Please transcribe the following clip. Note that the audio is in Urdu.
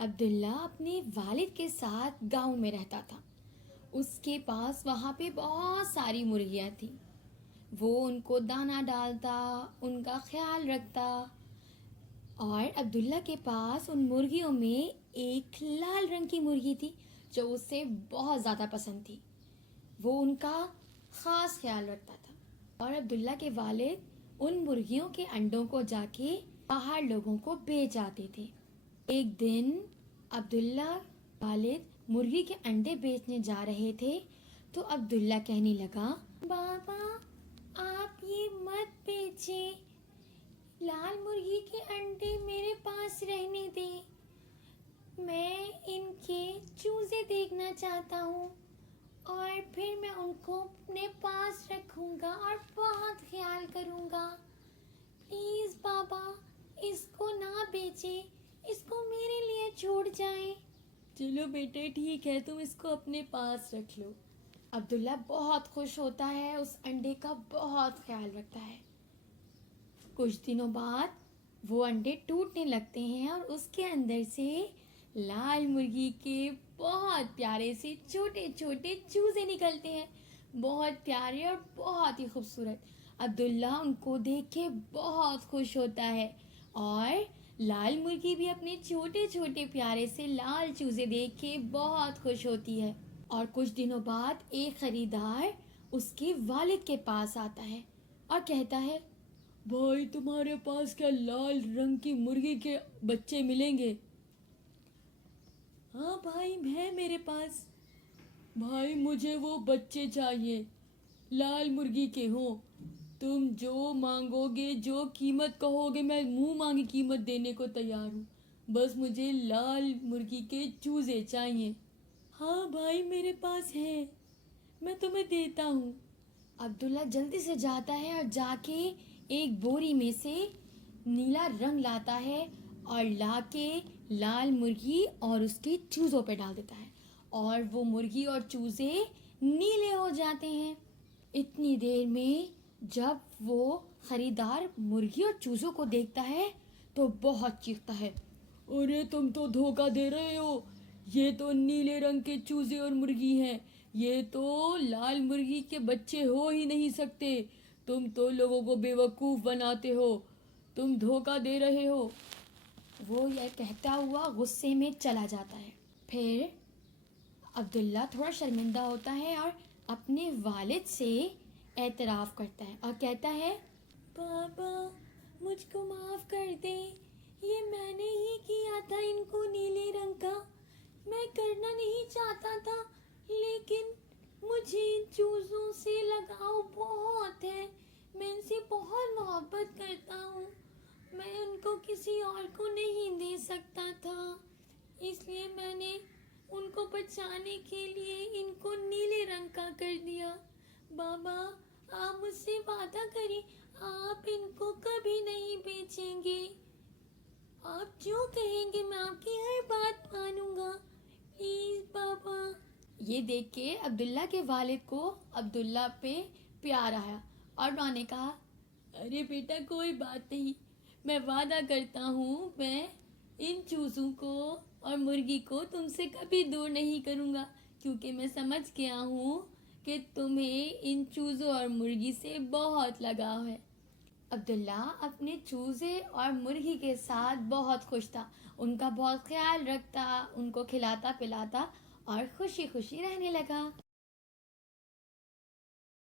عبداللہ اپنے والد کے ساتھ گاؤں میں رہتا تھا۔ اس کے پاس وہاں پہ بہت ساری مرغیاں تھیں۔ وہ ان کو دانہ ڈالتا، ان کا خیال رکھتا، اور عبداللہ کے پاس ان مرغیوں میں ایک لال رنگ کی مرغی تھی جو اسے بہت زیادہ پسند تھی۔ وہ ان کا خاص خیال رکھتا تھا، اور عبداللہ کے والد ان مرغیوں کے انڈوں کو جا کے باہر لوگوں کو بیچ آتے تھے۔ ایک دن عبداللہ والد مرغی کے انڈے بیچنے جا رہے تھے تو عبداللہ کہنے لگا، بابا آپ یہ مت بیچیں، لال مرغی کے انڈے میرے پاس رہنے دیں، میں ان کے چوزے دیکھنا چاہتا ہوں اور پھر میں ان کو اپنے پاس رکھوں گا اور بہت خیال کروں گا۔ پلیز بابا اس کو نہ بیچیں، اس کو میرے لیے چھوڑ جائیں۔ چلو بیٹے ٹھیک ہے، تم اس کو اپنے پاس رکھ لو۔ عبداللہ بہت خوش ہوتا ہے، اس انڈے کا بہت خیال رکھتا ہے۔ کچھ دنوں بعد وہ انڈے ٹوٹنے لگتے ہیں اور اس کے اندر سے لال مرغی کے بہت پیارے سے چھوٹے چھوٹے چوزے نکلتے ہیں، بہت پیارے اور بہت ہی خوبصورت۔ عبداللہ ان کو دیکھ کے بہت خوش ہوتا ہے، اور لال مرغی بھی اپنے چھوٹے چھوٹے پیارے سے لال چوزے دیکھ کے بہت خوش ہوتی ہے۔ اور کچھ دنوں بعد ایک خریدار اس کے والد کے پاس آتا ہے اور کہتا ہے، بھائی تمہارے پاس کیا لال رنگ کی مرغی کے بچے ملیں گے؟ ہاں بھائی ہے میرے پاس۔ بھائی مجھے وہ بچے چاہیے، لال مرغی کے ہوں۔ تم جو مانگو گے، جو قیمت کہو گے، میں منہ مانگی قیمت دینے کو تیار ہوں، بس مجھے لال مرغی کے چوزے چاہیے۔ ہاں بھائی میرے پاس ہیں، میں تمہیں دیتا ہوں۔ عبداللہ جلدی سے جاتا ہے اور جا کے ایک بوری میں سے نیلا رنگ لاتا ہے اور لا کے لال مرغی اور اس کے چوزوں پہ ڈال دیتا ہے، اور وہ مرغی اور چوزے نیلے ہو جاتے ہیں۔ اتنی دیر میں جب وہ خریدار مرغی اور چوزوں کو دیکھتا ہے تو بہت چیختا ہے، ارے تم تو دھوکہ دے رہے ہو، یہ تو نیلے رنگ کے چوزے اور مرغی ہیں، یہ تو لال مرغی کے بچے ہو ہی نہیں سکتے، تم تو لوگوں کو بیوقوف بناتے ہو، تم دھوکہ دے رہے ہو۔ وہ یہ کہتا ہوا غصے میں چلا جاتا ہے۔ پھر عبداللہ تھوڑا شرمندہ ہوتا ہے اور اپنے والد سے اعتراف کرتا ہے اور کہتا ہے، بابا مجھ کو معاف کر دیں، یہ میں نے ہی کیا تھا ان کو نیلے رنگ کا، میں کرنا نہیں چاہتا تھا، لیکن مجھے ان چوزوں سے لگاؤ بہت ہے، میں ان سے بہت محبت کرتا ہوں، میں ان کو کسی اور کو نہیں دے سکتا تھا، اس لیے میں نے ان کو بچانے کے لیے ان کو نیلے رنگ کا کر دیا۔ بابا آپ مجھ سے وعدہ کریں، آپ ان کو کبھی نہیں بیچیں گے، آپ جو کہیں گے میں آپ کی ہر بات مانوں گا، پلیز بابا۔ یہ دیکھ کے عبداللہ کے والد کو عبداللہ پہ پیار آیا اور انہوں نے کہا، ارے بیٹا کوئی بات نہیں، میں وعدہ کرتا ہوں میں ان چوزوں کو اور مرغی کو تم سے کبھی دور نہیں کروں گا، کیونکہ میں سمجھ گیا ہوں کہ تمہیں ان چوزوں اور مرغی سے بہت لگاؤ ہے۔ عبداللہ اپنے چوزے اور مرغی کے ساتھ بہت خوش تھا، ان کا بہت خیال رکھتا، ان کو کھلاتا پلاتا اور خوشی خوشی رہنے لگا۔